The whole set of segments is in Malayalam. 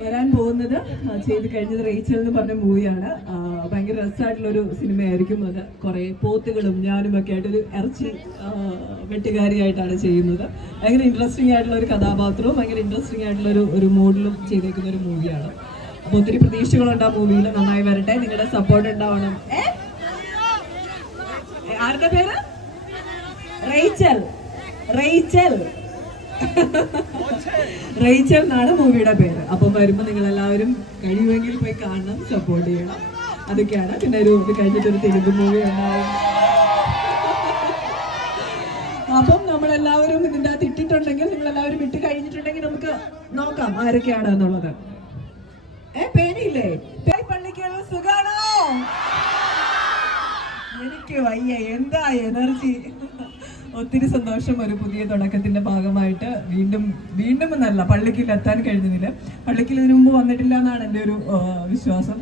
വരാൻ പോകുന്നത് ചെയ്ത് കഴിഞ്ഞത് റേച്ചൽ എന്ന് പറഞ്ഞ മൂവിയാണ്. ഭയങ്കര രസമായിട്ടുള്ളൊരു സിനിമയായിരിക്കും അത്. കുറെ പോത്തുകളും ഞാനും ഒക്കെ ആയിട്ടൊരു ഇറച്ചി വെട്ടുകാരിയായിട്ടാണ് ചെയ്യുന്നത്. ഭയങ്കര ഇൻട്രസ്റ്റിംഗ് ആയിട്ടുള്ള ഒരു കഥാപാത്രവും ഭയങ്കര ഇൻട്രസ്റ്റിംഗ് ആയിട്ടുള്ള ഒരു ഒരു മോഡിലും ചെയ്തേക്കുന്ന ഒരു മൂവിയാണ്. അപ്പോൾ ഒത്തിരി പ്രതീക്ഷകളുണ്ട് ആ മൂവിയിൽ. നന്നായി വരട്ടെ. നിങ്ങളുടെ സപ്പോർട്ട് ഉണ്ടാവണം. ആരുടെ പേര്? റേച്ചൽ. റേച്ചൽ. റേച്ചൽ എന്നാണ് മൂവിയുടെ പേര്. അപ്പം വരുമ്പോൾ നിങ്ങൾ എല്ലാവരും കഴിയുമെങ്കിൽ പോയി കാണണം സപ്പോർട്ട് ചെയ്യണം. അതൊക്കെയാണ്. പിന്നെ ഒരു ഇത് കഴിഞ്ഞിട്ട് ഒരു തെലുങ്ക് മൂവി ഉണ്ടാവും. അപ്പം നമ്മളെല്ലാവരും ഇതിന്റെ അകത്ത് ഇട്ടിട്ടുണ്ടെങ്കിൽ നിങ്ങൾ എല്ലാവരും ഇട്ട് കഴിഞ്ഞിട്ടുണ്ടെങ്കിൽ നമുക്ക് നോക്കാം ആരൊക്കെയാണ് എന്നുള്ളത്. ഏ പേനയില്ലേ? പേ പള്ളിക്കൽ സുഖാണോ? എനിക്ക് വയ്യ. എന്താ എനർജി? ഒത്തിരി സന്തോഷം ഒരു പുതിയ തുടക്കത്തിന്റെ ഭാഗമായിട്ട് വീണ്ടും വീണ്ടും എന്നല്ല പള്ളിക്കിൽ എത്താൻ കഴിഞ്ഞതിൽ. പള്ളിക്കിൽ ഇതിനു മുമ്പ് വന്നിട്ടില്ല എന്നാണ് എന്റെ ഒരു വിശ്വാസം.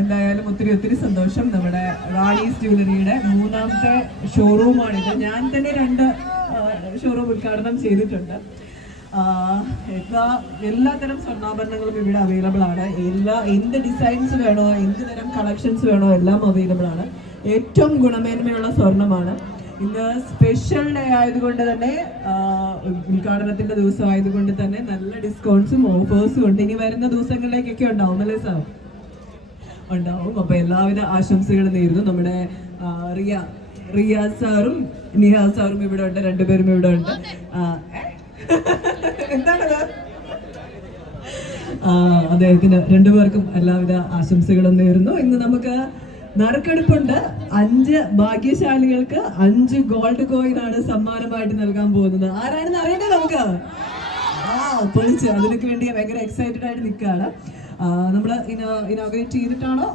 എന്തായാലും ഒത്തിരി ഒത്തിരി സന്തോഷം നമ്മുടെ റാണീസ് ജ്വല്ലറിയുടെ മൂന്നാമത്തെ ഷോറൂമാണിത്. ഞാൻ തന്നെ രണ്ട് ഷോറൂം ഉദ്ഘാടനം ചെയ്തിട്ടുണ്ട്. എല്ലാ എല്ലാത്തരം സ്വർണാഭരണങ്ങളും ഇവിടെ അവൈലബിൾ ആണ്. എല്ലാ എന്ത് ഡിസൈൻസ് വേണോ എന്ത് തരം കളക്ഷൻസ് വേണോ എല്ലാം അവൈലബിൾ ആണ്. ഏറ്റവും ഗുണമേന്മയുള്ള സ്വർണമാണ്. ഇന്ന് സ്പെഷ്യൽ ഡേ ആയതുകൊണ്ട് തന്നെ ഉദ്ഘാടനത്തിന്റെ ദിവസം ആയതുകൊണ്ട് തന്നെ നല്ല ഡിസ്കൗണ്ട്സും ഓഫേഴ്സും ഉണ്ട്. ഇനി വരുന്ന ദിവസങ്ങളിലേക്കൊക്കെ ഉണ്ടാവും അല്ലേ സാർ? ഉണ്ടാവും. അപ്പൊ എല്ലാവിധ ആശംസകളും നേരുന്നു. നമ്മുടെ റിയ റിയ സാറും നിഹാ സാറും ഇവിടെ ഉണ്ട്. രണ്ടുപേരും ഇവിടെ ഉണ്ട്. അദ്ദേഹത്തിന് രണ്ടുപേർക്കും എല്ലാവിധ ആശംസകളും നേരുന്നു. ഇന്ന് നമുക്ക് നറുക്കെടുപ്പുണ്ട്. അഞ്ച് ഭാഗ്യശാലികൾക്ക് അഞ്ച് ഗോൾഡ് കോയിൻ ആണ് സമ്മാനമായിട്ട് നൽകാൻ പോകുന്നത്. ആരാണെന്ന് അറിയണ്ടേ നമുക്ക്? ആ പൊളിച്ച്. അതിനൊക്കെ വേണ്ടി ഭയങ്കര എക്സൈറ്റഡ് ആയിട്ട് നിൽക്കുകയാണ്. നമ്മൾ ഇനോഗ്രേറ്റ് ചെയ്തിട്ടാണോ?